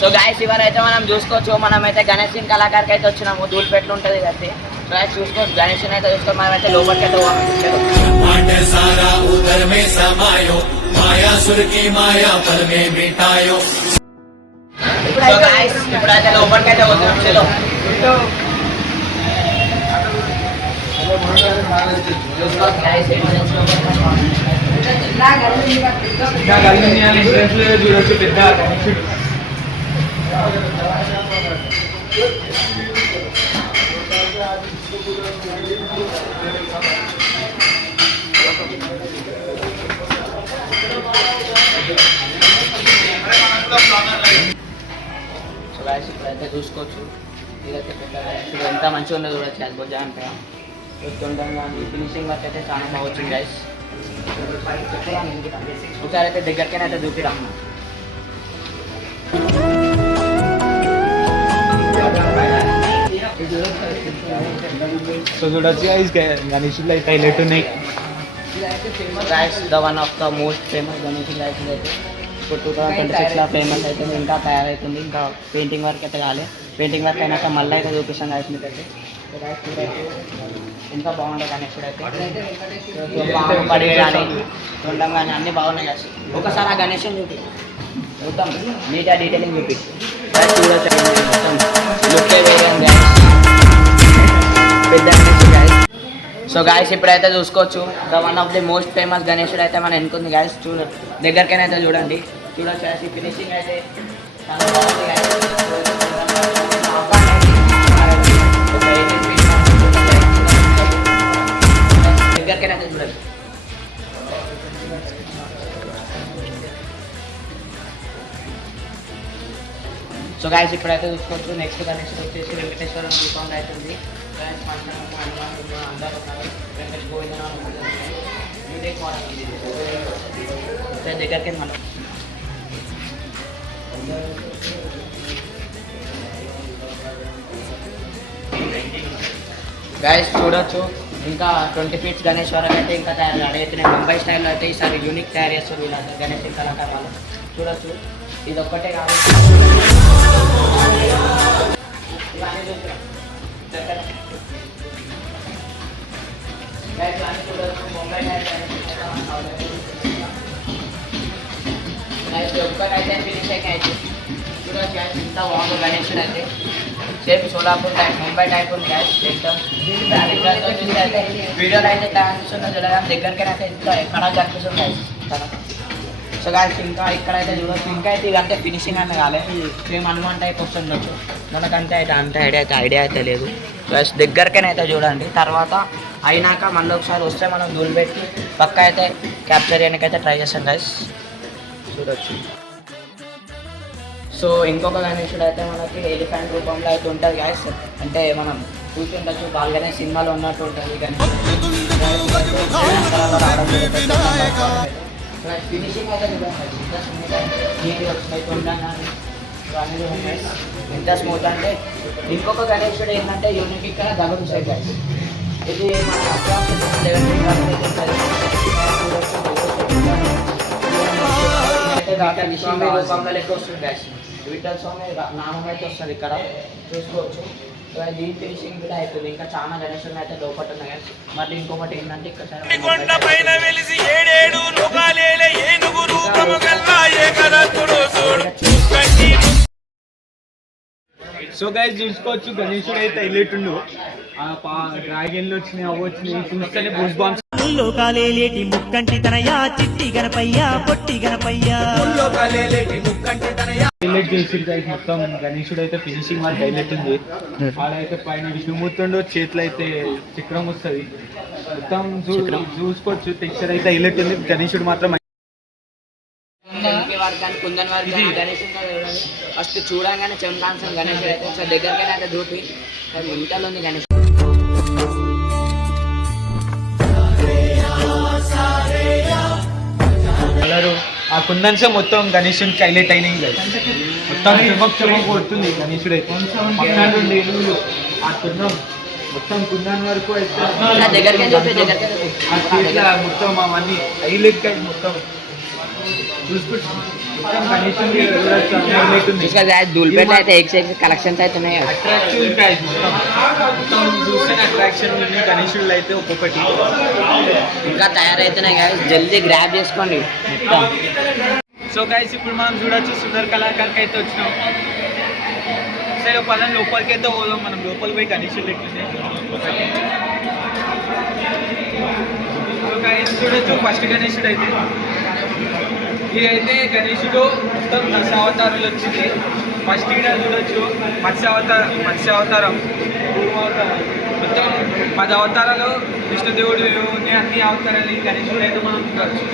So guys ఇవాళైతే మనం చూసుకోవచ్చు, మనమైతే గణేష్ సింగ్ కళాకారికి అయితే వచ్చినాము. ధూళిపేటలో ఉంటుంది అయితే గాయస్ చూసుకోవచ్చు. గణేష్ అయితే చూసుకోవచ్చు, మనమైతే లోపలికి అయితే ఇప్పుడైతే లోపలికి అయితే వస్తున్నాం. చూడొచ్చు పెద్ద ఇప్పుడైతే చూసుకోవచ్చు. ఇదైతే పెద్ద ఎంత మంచిగా ఉందో చూడొచ్చు. అది బొజ్జా అంటే చూస్తుండగా ఫినిషింగ్ వర్క్ అయితే చాలా బాగా వచ్చింది గైస్. ఒకసారి అయితే దగ్గరకైనా అయితే చూపిరా. సో చూడొచ్చు గణేషులు అయితే హైలైట్ ఉన్నాయి. The one of the most famous Ganesh guys అయితే ఇప్పుడు 2026లో ఫేమస్ అయితే ఇంకా తయారవుతుంది. ఇంకా పెయింటింగ్ వర్క్ అయితే కాలే. పెయింటింగ్ వర్క్ అయినాక మళ్ళీ అయితే చూపిస్తాం గైస్ మీకు అయితే. ఇంకా బాగుండే గణేశుడు అయితే పడి కానీ ఉండడం కానీ అన్నీ బాగున్నాయి గైస్. ఒకసారి ఆ గణేశుని చూపి మొత్తం నీట్గా డీటెయిలింగ్ చూపి పెద్ద గణేశుడు గైస్. సో గాయస్ ఇప్పుడైతే చూసుకోవచ్చు, the one of the most famous గణేశుడు అయితే మన ఎన్నుకుంది గాయస్. దగ్గరకైనా అయితే చూడండి. చూడొచ్చు ఫినిషింగ్ అయితే చాలా బాగుంది గాయస్. దగ్గరకైనా అయితే చూడండి. సో గాయస్ ఇప్పుడైతే చూసుకోవచ్చు, నెక్స్ట్ గణేశుడు వచ్చేసి వెంకటేశ్వర రూపంలో అవుతుంది. అందరూ ఉన్నారు. వెంకటేష్ గోవింద దగ్గరికి మనం గాయస్ చూడొచ్చు. ఇంకా 20 feet గణేష్ వరకు అయితే ఇంకా తయారు అయితే ముంబై స్టైల్లో అయితే ఈసారి యూనిక్ తయారు చేస్తారు వీళ్ళంతా గణేష్ కళాకారులు. చూడొచ్చు ఇది ఒక్కటే కాదు, చూడొచ్చు ముంబై ఒక్కటైతే ఫినిష్ అయితే చూడొచ్చు. ఇంత బాగుంది గణేశుడు అయితే same Solapur type Mumbai type ఉంది గ్యాస్. వీడియోలో అయితే కనిపిస్తుందో చూడగానే దగ్గరికి అయితే ఇంత ఎక్కడ కనిపిస్తుంది కదా. సో గాయస్ ఇంకా ఇక్కడైతే చూడొచ్చు. ఇంకా అయితే ఇదంటే ఫినిషింగ్ అన్న కాలేదు, సేమ్ హనుమాన్ టైప్ వస్తుండొచ్చు. మనకంటే అయితే అంత ఐడియా అయితే లేదు గాయస్. దగ్గరికైనా అయితే చూడండి. తర్వాత అయినాక మళ్ళీ ఒకసారి వస్తే మనం దూరం పెట్టి పక్క అయితే క్యాప్చర్ చేయడానికి అయితే ట్రై చేస్తాం గాయస్. చూడొచ్చు. సో ఇంకొక గణేశుడు అయితే మనకి ఎలిఫెంట్ రూపంలో అయితే ఉంటుంది గాయస్. అంటే మనం చూస్తుండొచ్చు, బాగానే సినిమాలో ఉన్నట్టు ఉంటుంది. ఫినిషింగ్ అయితే ఎంత స్మూత్ అంటే. ఇంకొక గణేశుడు ఏంటంటే యూనిక్ ఇక్కడ దగడు సైడ్ గాయస్. ఇది మన అప్రాక్సిమేట్ 11 feet స్వామి రూపంలో లెక్క వస్తుంది గాయస్. విఠల్ స్వామి నామం అయితే వస్తుంది ఇక్కడ చూసుకోవచ్చు. దీని ఫినిషింగ్ కూడా అవుతుంది. ఇంకా చాలా గణేశులు అయితే లోపల ఉన్నాయి. మళ్ళీ ఇంకొకటి ఏంటంటే ఇక్కడ సో గైస్ చూసుకోవచ్చు, గణేశుడు అయితే హైలైట్ ఉండు. డ్రాగన్లు వచ్చినాయి, అవి వచ్చినాయి, చూస్తేనే బూస్ బాంబ్స్. కాలేలేటి ముక్కంటి తనయా చిట్టి గణపయ్యా పొట్టి గణపయ్యా హైలైట్ చేసింది గైస్. మొత్తం గణేశుడు అయితే ఫినిషింగ్ వర్క్ హైలైట్ ఉంది. ఆడైతే పైన విష్ణుమూర్తుండో చేతిలో అయితే చక్రం వస్తుంది. మొత్తం చూసుకోవచ్చు, టెక్స్చర్ అయితే హైలైట్ ఉంది. గణేశుడు మాత్రం కుందన్ వారికి గణేష్ ఫస్ట్ చూడంగానే చెంకాల్సిన గణేష్ అయితే ఒకసారి దగ్గరకైనా అయితే చూపి ఇంటలో ఉంది గణేష్. ఆ కుందన్స్ మొత్తం గణేశునికి హైలైట్ అయినాయి మొత్తం చెమక్ కొడుతుంది. గణేశుడు అయితే పక్కనుండి ఆ కుందం మొత్తం కుందన్ వరకు అయితే మొత్తం అవన్నీ హైలైట్ మొత్తం చూసుకోవచ్చు మొత్తం గణేశుడి చూడొచ్చు అన్ని highlight ఉంది. ధూల్పేట అయితే ఎక్స్ కలెక్షన్స్ అయితే ఉన్నాయి కదా. అట్రాక్టివ్ guys మొత్తం చూస్తేనే అట్రాక్షన్ ఉంది గణేశుళ్ళు అయితే ఒక్కొక్కటి. ఇంకా తయారైతున్నాయి కదా, జల్దీ గ్రాప్ చేసుకోండి మొత్తం. సో గైస్ ఇప్పుడు మనం చూడొచ్చు సుందర్ కళాకారుకి అయితే వచ్చినాం. సరే పదని లోపలికి అయితే పోదాం, మనం లోపలికి పోయి గణేశుడు ఎట్లుంది. సో గైస్ చూడొచ్చు ఫస్ట్ గణేశుడు అయితే ఇదైతే గణేశుడు మొత్తం దశావతారాలు వచ్చింది. ఫస్ట్ ఇక్కడ చూడొచ్చు మత్స్యావతారం మొత్తం 10 అవతారాలు విష్ణుదేవుడు ఉన్నాయి. అన్ని అవతారాలు ఈ గణేశుడు అయితే మనం చూడవచ్చు.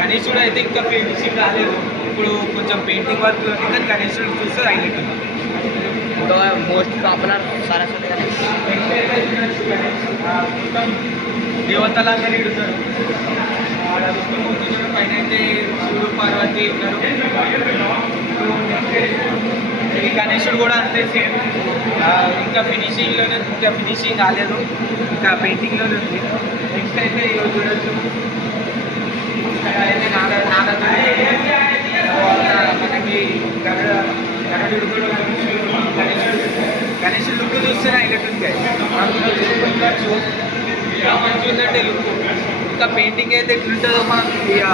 గణేశుడు అయితే ఇంకా ఫినిషింగ్ రాలేదు, ఇప్పుడు కొంచెం పెయింటింగ్ వర్క్ ఇంకా గణేశుడు చూస్తే హైలైట్ ఉంది. Most popular Saraswati Ganesh. మొత్తం దేవతలందరూ ఇడుతారు. విష్ణుమూర్తి పైన అయితే శివుడు పార్వతి ఉన్నారు. ఈ గణేశుడు కూడా అంతే సేమ్, ఇంకా ఫినిషింగ్ కాలేదు, ఇంకా పెయింటింగ్లోనే ఉంది. నెక్స్ట్ అయితే ఈరోజు చూడొచ్చు అయితే మనకి గణేశుడు కూడా గణేశుడు లుక్ చూస్తేనే హైలైట్ ఉంది. ఇంకా మంచిగా ఉందంటే లుక్. ఇంకా పెయింటింగ్ అయితే ఎట్లుంటుందో మనం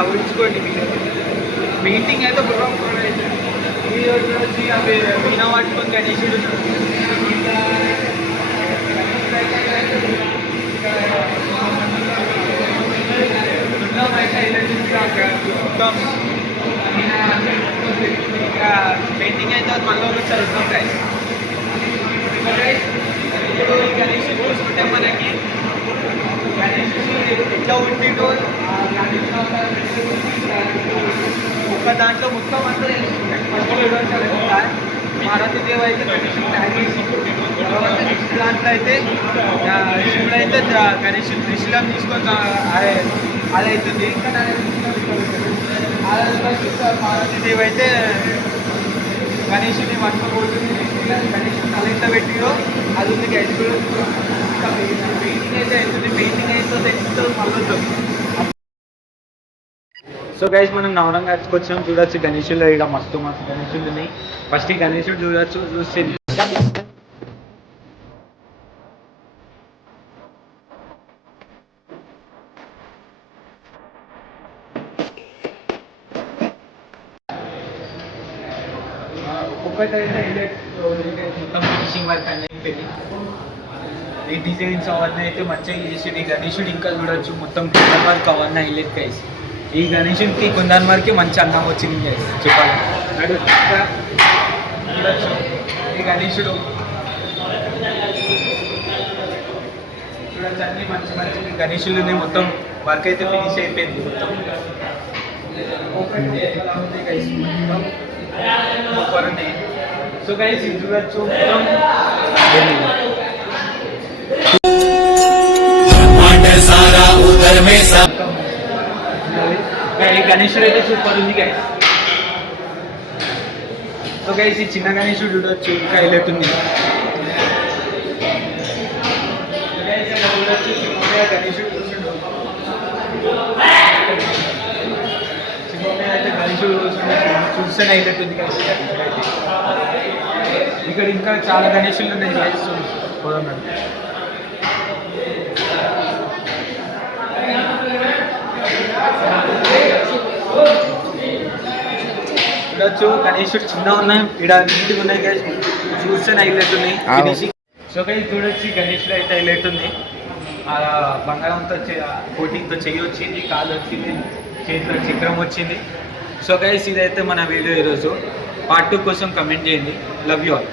ఊహించుకోండి. మీకు పెయింటింగ్ అయితే బుర్రం ఈరోజు వచ్చి అవి వీణ పట్టుకొని గణేశుడు మొత్తం ఇంకా పెయింటింగ్ అయితే మళ్ళీ ఒకసారి ఉంటాయి. ఇప్పుడు ఈ గణేశుడు చూసుకుంటే మనకి గణేశుడు ఎట్లా ఉండిందో ఒక దాంట్లో మొత్తం అంతా పార్వతీదేవి అయితే గణేశుడు తయారు చేసి తర్వాత నెక్స్ట్ దాంట్లో అయితే శివుడు అయితే గణేశుడు త్రిశూలం తీసుకొని అది అవుతుంది. పార్వతీదేవి అయితే గణేశుడిని పట్టుకోబోతుంది. గణేశుడు తల ఎంత పెట్టిడో అది ఉంది గణేశుడు. పెయింటింగ్ అయితే అవుతుంది, పెయింటింగ్ అయితే తెచ్చుతో మళ్ళీ. సో గైస్ మనం నవరంగాకి వచ్చాం. చూడొచ్చు గణేశులు ఇక్కడ మస్తు గణేశులు ఉన్నాయి. ఫస్ట్ ఈ గణేశుడు చూడొచ్చు. చూస్తే ఒక్కొక్కటైతే మొత్తం ఫినిషింగ్ వర్క్ అనేది ఈ డిజైన్స్ అవన్నీ అయితే మంచిగా చేసి గణేశుడు ఇంకా చూడొచ్చు మొత్తం కుందన్ వర్క్ అవన్నీ హైలైట్ గైస్. ఈ గణేశుడికి కుందన్ వర్క్కి మంచి అన్నం వచ్చింది గైస్ చెప్పాలి. చూడొచ్చు ఈ గణేశుడు చూడొచ్చు అన్ని మంచి మంచి గణేశులని మొత్తం వర్క్ అయితే ఫినిష్ అయిపోయింది మొత్తం. సో గైస్ ఇది చూడొచ్చు మొత్తం గణేశుడు అయితే సూపర్ ఉంది గైస్. సో గైస్ ఈ చిన్న గణేశుడు చూడొచ్చు ఇంకా హైలైట్ ఉంది. గణేశుడు అయితే గణేశుడు చూస్తే హైలైట్ ఉంది గైస్. ఇక్కడ ఇంకా చాలా గణేశులు ఉన్నాయి గైస్. చూడొచ్చు గణేశుడు చిన్న ఉన్నాయి, ఇక్కడ నీట్గా ఉన్నాయి గైస్. చూస్తే హైలైట్ ఉన్నాయి. సో గైస్ చూడొచ్చు గణేశుడు అయితే హైలైట్ ఉంది. బంగారంతో కోటింగ్తో చెయ్యి వచ్చింది, కాలు వచ్చింది, చేతిలో చక్రం వచ్చింది. సో గైస్ ఇదైతే మన వీడియో ఈరోజు. పార్ట్ 2 కోసం కమెంట్ చేయండి. Love you all.